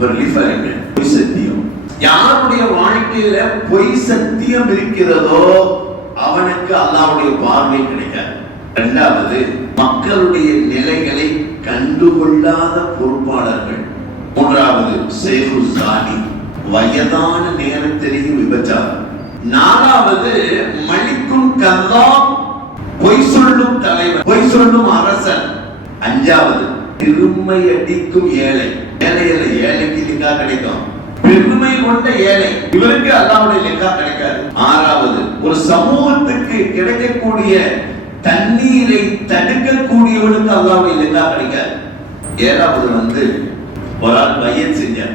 Relief ஆயிருங்க பொய் சத்தியம். யாருடைய வாழ்க்கையில பொய் சத்தியம் இருக்கிறதோ அவனுக்கு அல்லாவுடைய பார்வை கிடைக்காது. இரண்டாவது மக்களுடைய நிலைகளை கண்டுகொள்ளாத பொறுப்பாளர்கள். மூன்றாவது சேகு சாணி வயதான நேரத்திலேயும் விபச்சாரம். நாலாவது மணிக்கும் கல்லாம் பொய் சொல்லும் தலைவர் பொய் சொல்லும் அரசன். அஞ்சாவது பெருமை அடிக்கும் ஏழை. ஏழை அல்ல ஏழைக்கு லிங்கா கிடைக்கும். பெருமை கொண்ட ஏழை இவருக்கு அல்லாவுடைய லிங்கா கிடைக்காது. ஆறாவது ஒரு சமூகத்துக்கு கிடைக்கக்கூடிய தண்ணீரை தடுக்கக்கூடியவனுக்கு அல்லாவுடைய லிங்கா கிடைக்காது. ஏழாவது வந்து ஒரு ஆள் பையன் செஞ்சார்.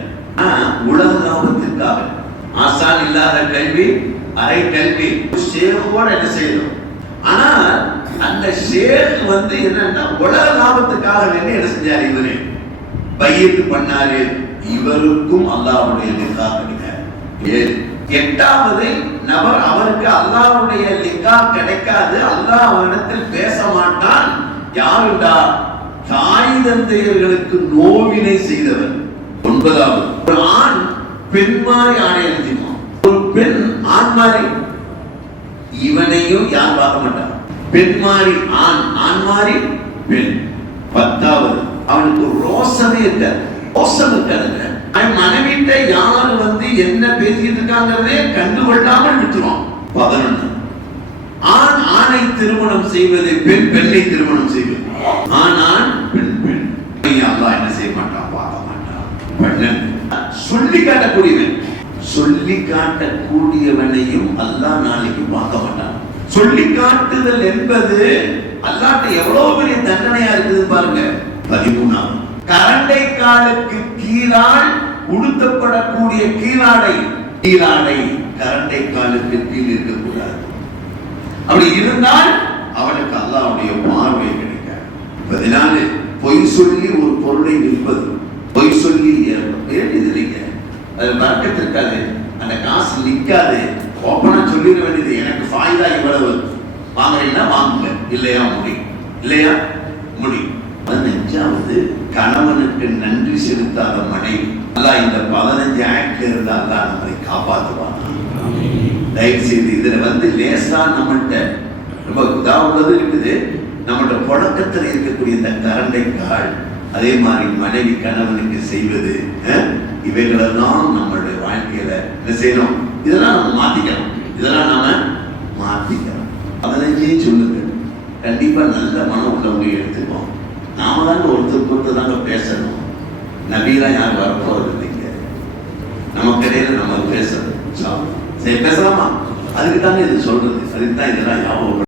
உலக லாபத்திற்காக. ஆசான் இல்லாத கல்வி அரை கல்வி ஷேகோட என்ன செய்யணும். ஆனா அந்த ஷேக் வந்து என்னன்னா உலக லாபத்துக்காக வேண்டி என்ன செஞ்சார் இவரு? பையத்து பண்ணாரு இவருக்கும் அல்லாஹ்வுடைய லிங்கா கிடைக்காது. எட்டாவது நபர் அவருக்கு அல்லாவுடைய லிங்கா கிடைக்காது. அல்லாஹ் அவரிடத்தில் பேச மாட்டான். யாருண்டா? தாய் தந்தையர்களுக்கு நோவினை செய்தவர் ஒன்பதாவது ஒரு ஆண் பெண் மாதிரி ஆணை எழுதிமா ஒரு பெண் ஆண் மாதிரி. இவனையும் யார் பார்க்க மாட்டான்? பெண் மாதிரி ஆண் ஆண் மாதிரி பெண். பத்தாவது அவனுக்கு ரோசமே இருக்காது ரோசம் இருக்காதுங்க அவன் மனைவிட்ட யார் வந்து என்ன பேசிட்டு இருக்காங்கிறதே கண்டுகொள்ளாமல் விட்டுருவான். பதினொன்று ஆண் ஆணை திருமணம் செய்வது பெண் பெண்ணை திருமணம் செய்வது. ஆண் ஆண் பெண். பெண் அல்லாஹ் என்ன செய்ய மாட்டான்? பார்க்க மாட்டான். பெண்ணன் சொல்லி காட்டக்கூடியவன். சொல்லி காட்டக்கூடியவனையும் அல்லாஹ் நாளைக்கு பார்க்க மாட்டான். சொல்லி காட்டுதல் என்பது அல்லாட்ட எவ்வளவு பெரிய தண்டனையா இருக்குது பாருங்க. பதிமூணாம். கரண்டை காலுக்கு கீழால் உடுத்தப்படக்கூடிய கீழாடை கீழாடை கரண்டை காலுக்கு கீழ் இருக்கக்கூடாது. அப்படி இருந்தால் அவனுக்கு அல்லாவுடைய பார்வை கிடைக்காது. பதினாலு பொய் சொல்லி ஒரு பொருளை விற்பது. பொய் சொல்லி வேண்டியது இல்லைங்க? அது வர்க்கத்து இருக்காது. அந்த காசு நிற்காது ஓப்பனா சொல்லிட வேண்டியது எனக்கு ஃபாய்தா இவ்வளவு. வாங்குறீங்கன்னா வாங்குங்க. இல்லையா? முடி. இல்லையா? முடி. அஞ்சாவது கணவனுக்கு நன்றி செலுத்தாத மனைவி நல்லா இந்த பதினஞ்சு ஆக்ட் இருந்தால் தான் நம்மளை காப்பாற்றுவான். தயவு செய்து இதுல வந்து லேசா நம்மள்கிட்ட ரொம்ப இதாக உள்ளது இருக்குது. நம்மளோட புழக்கத்தில் இருக்கக்கூடிய இந்த கரண்டை கால் அதே மாதிரி மனைவி கணவனுக்கு செய்வது இவைகளெல்லாம் நம்மளுடைய வாழ்க்கையில என்ன செய்யணும்? இதெல்லாம் நம்ம மாத்திக்கணும். இதெல்லாம் நாம மாத்திக்கணும். பதினஞ்சே சொல்லுங்க கண்டிப்பா நல்ல மனம் உள்ளவங்க எடுத்துப்போம் நாம தாங்க ஒருத்தருக்கு ஒருத்தர் தாங்க பேசணும். நபிலாம் யாரும் வரப்போறது இல்லைங்க நமக்கு இடையில நம்ம பேசணும். சரி பேசலாமா? அதுக்கு தாங்க இது சொல்றது. அதுக்கு தான் இதெல்லாம் ஞாபகம்